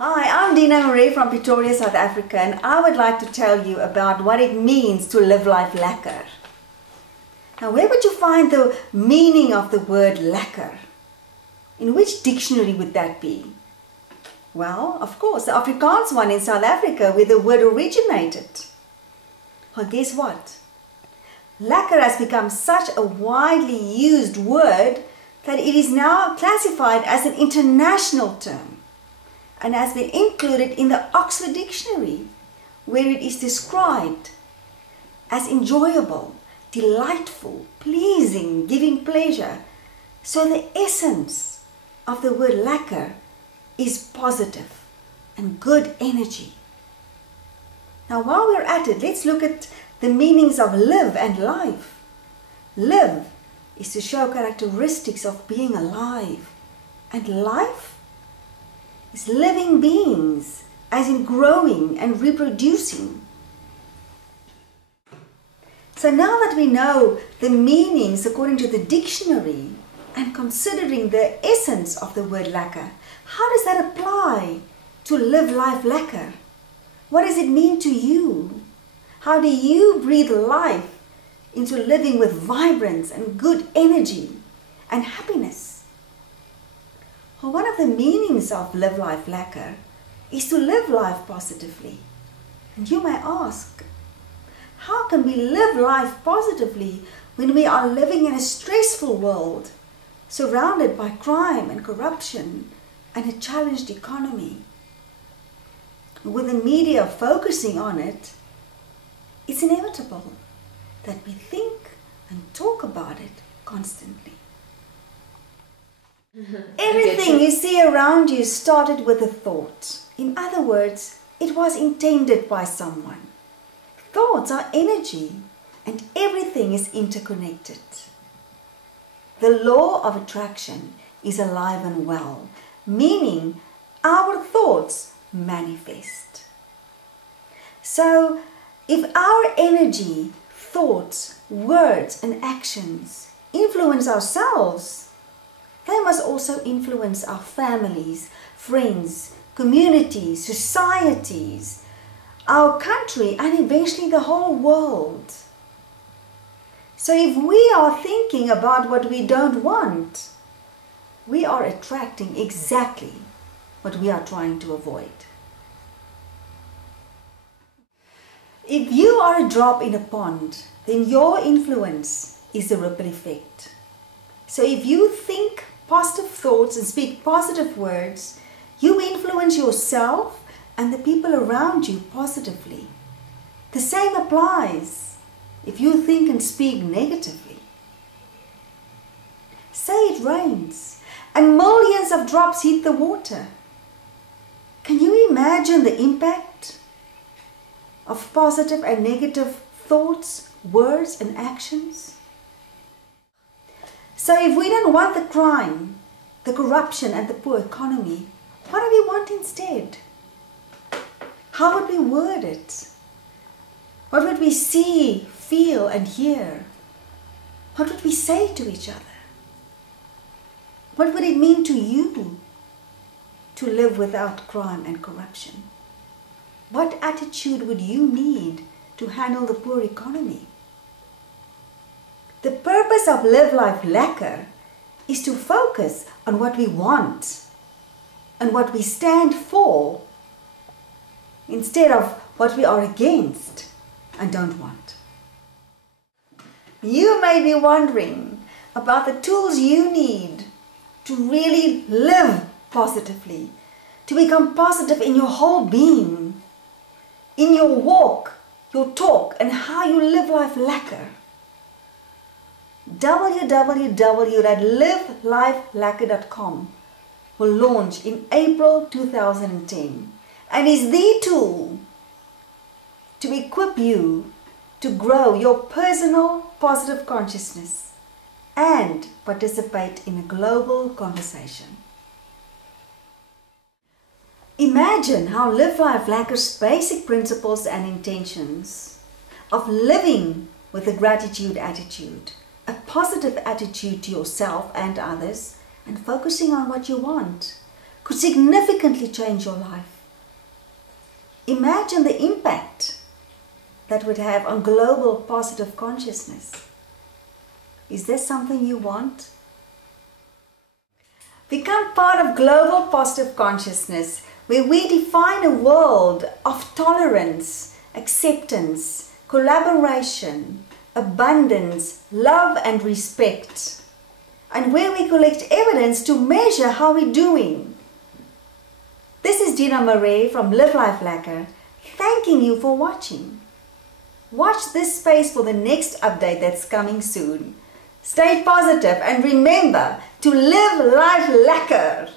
Hi, I'm Dina Marie from Pretoria, South Africa, and I would like to tell you about what it means to live life lekker. Now, where would you find the meaning of the word lekker? In which dictionary would that be? Well, of course, the Afrikaans one in South Africa, where the word originated. Well, guess what? Lekker has become such a widely used word that it is now classified as an international term and has been included in the Oxford Dictionary, where it is described as enjoyable, delightful, pleasing, giving pleasure. So the essence of the word lekker is positive and good energy. Now, while we're at it, let's look at the meanings of live and life. Live is to show characteristics of being alive, and life is living beings, as in growing and reproducing. So now that we know the meanings according to the dictionary and considering the essence of the word lekker, how does that apply to live life lekker? What does it mean to you? How do you breathe life into living with vibrance and good energy and happiness? Well, one of the meanings of live life lekker is to live life positively. And you may ask, how can we live life positively when we are living in a stressful world, surrounded by crime and corruption and a challenged economy? With the media focusing on it, it's inevitable that we think and talk about it constantly. Everything you see around you started with a thought. In other words, it was intended by someone. Thoughts are energy, and everything is interconnected. The law of attraction is alive and well, meaning our thoughts manifest. So, if our energy, thoughts, words, and actions influence ourselves, they must also influence our families, friends, communities, societies, our country, and eventually the whole world. So if we are thinking about what we don't want, we are attracting exactly what we are trying to avoid. If you are a drop in a pond, then your influence is the ripple effect. So if you think positive thoughts and speak positive words, you influence yourself and the people around you positively. The same applies if you think and speak negatively. Say it rains and millions of drops hit the water. Can you imagine the impact of positive and negative thoughts, words, and actions? So if we don't want the crime, the corruption, and the poor economy, what do we want instead? How would we word it? What would we see, feel, and hear? What would we say to each other? What would it mean to you to live without crime and corruption? What attitude would you need to handle the poor economy? The purpose of Live Life Lekker is to focus on what we want and what we stand for instead of what we are against and don't want. You may be wondering about the tools you need to really live positively, to become positive in your whole being, in your walk, your talk, and how you live life lekker. www.livelifelekker.com will launch in April 2010 and is the tool to equip you to grow your personal positive consciousness and participate in a global conversation. Imagine how Live Life Lekker's basic principles and intentions of living with a gratitude attitude, a positive attitude to yourself and others, and focusing on what you want, could significantly change your life. Imagine the impact that would have on global positive consciousness. Is this something you want? Become part of global positive consciousness, where we define a world of tolerance, acceptance, collaboration, abundance, love and respect, and where we collect evidence to measure how we're doing. This is Dina Marais from Live Life Lekker, thanking you for watching. Watch this space for the next update that's coming soon. Stay positive and remember to live life lekker.